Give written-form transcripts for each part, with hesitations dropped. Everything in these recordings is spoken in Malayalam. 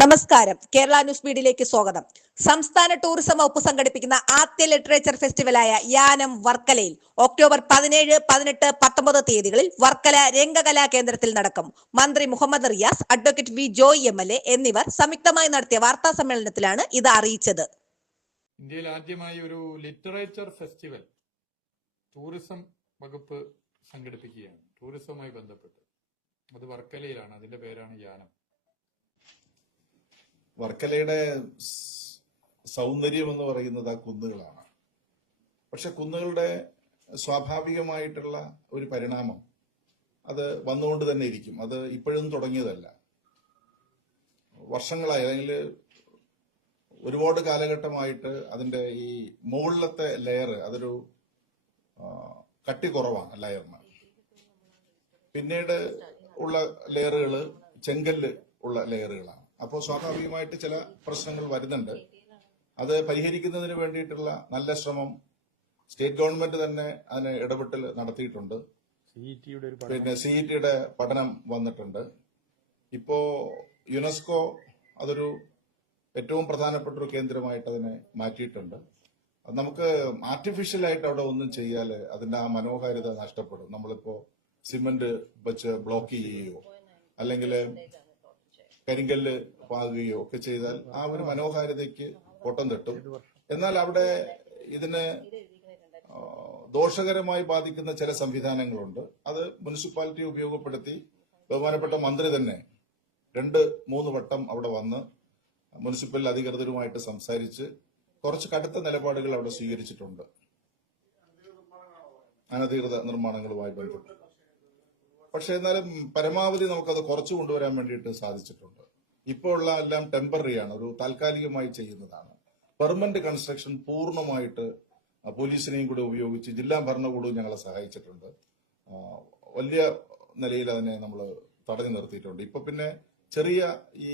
നമസ്കാരം. കേരള ന്യൂസ് ബീഡിലേക്ക് സ്വാഗതം. സംസ്ഥാന ടൂറിസം വകുപ്പ് സംഘടിപ്പിക്കുന്ന ആദ്യ ലിറ്ററേച്ചർ ഫെസ്റ്റിവലായ യാനം വർക്കലയിൽ ഒക്ടോബർ 17, 18, 19 തീയതികളിൽ വർക്കല രംഗകലാ കേന്ദ്രത്തിൽ നടക്കും. മന്ത്രി Muhammad Riyas, advocate V Joy MLA എന്നിവർ സംയുക്തമായി നടത്തിയ വാർത്താ സമ്മേളനത്തിലാണ് ഇത് അറിയിച്ചത്. ഇന്ത്യയിൽ ആദ്യമായി ഒരു ലിറ്ററേച്ചർ ഫെസ്റ്റിവൽ ടൂറിസം വകുപ്പ് സംഘടിപ്പിക്കുകയാണ്. ടൂറിസവുമായി ബന്ധപ്പെട്ട് അത് വർക്കലയിലാണ്. അതിന്റെ പേരാണ് യാനം. വർക്കലയുടെ സൗന്ദര്യം എന്ന് പറയുന്നത് ആ കുന്നുകളാണ്. പക്ഷെ കുന്നുകളുടെ സ്വാഭാവികമായിട്ടുള്ള ഒരു പരിണാമം അത് വന്നുകൊണ്ട് തന്നെ ഇരിക്കും. അത് ഇപ്പോഴും തുടങ്ങിയതല്ല. വർഷങ്ങളായി, അല്ലെങ്കിൽ ഒരുപാട് കാലഘട്ടമായിട്ട് അതിന്റെ ഈ മുകളിലത്തെ ലെയർ അതൊരു കട്ടി കുറവാണ് ലെയറിന്. പിന്നീട് ഉള്ള ലെയറുകൾ ചെങ്കല്ല് ഉള്ള ലെയറുകളാണ്. അപ്പോൾ സ്വാഭാവികമായിട്ട് ചില പ്രശ്നങ്ങൾ വരുന്നുണ്ട്. അത് പരിഹരിക്കുന്നതിന് വേണ്ടിയിട്ടുള്ള നല്ല ശ്രമം സ്റ്റേറ്റ് ഗവൺമെന്റ് തന്നെ അതിന് ഇടപെട്ടൽ നടത്തിയിട്ടുണ്ട്. പിന്നെ CET-യുടെ പഠനം വന്നിട്ടുണ്ട്. ഇപ്പോ യുനെസ്കോ അതൊരു ഏറ്റവും പ്രധാനപ്പെട്ട ഒരു കേന്ദ്രമായിട്ട് അതിനെ മാറ്റിയിട്ടുണ്ട്. നമുക്ക് ആർട്ടിഫിഷ്യലായിട്ട് അവിടെ ഒന്നും ചെയ്യാൽ അതിന്റെ ആ മനോഹാരിത നഷ്ടപ്പെടും. നമ്മളിപ്പോ സിമന്റ് വെച്ച് ബ്ലോക്ക് ചെയ്യുകയോ അല്ലെങ്കിൽ കരിങ്കല്ല് പാകുകയോ ഒക്കെ ചെയ്താൽ ആ ഒരു മനോഹാരിതയ്ക്ക് കോട്ടം തട്ടും. എന്നാൽ അവിടെ ഇതിന് ദോഷകരമായി ബാധിക്കുന്ന ചില സംവിധാനങ്ങളുണ്ട്. അത് മുനിസിപ്പാലിറ്റി ഉപയോഗപ്പെടുത്തി ബഹുമാനപ്പെട്ട മന്ത്രി തന്നെ 2-3 വട്ടം അവിടെ വന്ന് മുനിസിപ്പൽ അധികൃതരുമായിട്ട് സംസാരിച്ച് കുറച്ച് കടുത്ത നിലപാടുകൾ അവിടെ സ്വീകരിച്ചിട്ടുണ്ട് അനധികൃത നിർമ്മാണങ്ങളുമായി ബന്ധപ്പെട്ട്. പക്ഷെ എന്നാലും പരമാവധി നമുക്കത് കുറച്ചു കൊണ്ടുവരാൻ വേണ്ടിയിട്ട് സാധിച്ചിട്ടുണ്ട്. ഇപ്പോൾ ഉള്ള എല്ലാം ടെമ്പററി ആണ്, ഒരു താൽക്കാലികമായി ചെയ്യുന്നതാണ്. പെർമനന്റ് കൺസ്ട്രക്ഷൻ പൂർണ്ണമായിട്ട് പോലീസിനെയും കൂടെ ഉപയോഗിച്ച് ജില്ലാ ഭരണകൂടവും ഞങ്ങളെ സഹായിച്ചിട്ടുണ്ട്. വലിയ നിലയിൽ അതിനെ നമ്മൾ തടഞ്ഞു നിർത്തിയിട്ടുണ്ട്. ഇപ്പൊ പിന്നെ ചെറിയ ഈ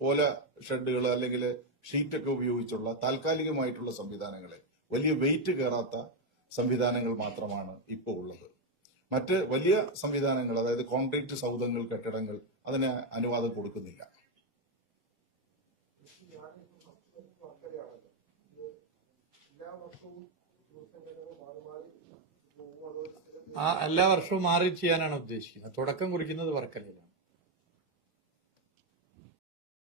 ഓല ഷെഡുകൾ അല്ലെങ്കിൽ ഷീറ്റൊക്കെ ഉപയോഗിച്ചുള്ള താൽക്കാലികമായിട്ടുള്ള സംവിധാനങ്ങളെ, വലിയ വെയിറ്റ് കയറാത്ത സംവിധാനങ്ങൾ മാത്രമാണ് ഇപ്പോൾ ഉള്ളത്. മറ്റ് വലിയ സംവിധാനങ്ങൾ, അതായത് കോൺക്രീറ്റ് സൗധങ്ങൾ, കെട്ടിടങ്ങൾ, അതിന് അനുവാദം കൊടുക്കുന്നില്ല. എല്ലാ വർഷവും മാറി ചെയ്യാനാണ് ഉദ്ദേശിക്കുന്നത്. തുടക്കം കുറിക്കുന്നത് വർക്കലയിലാണ്.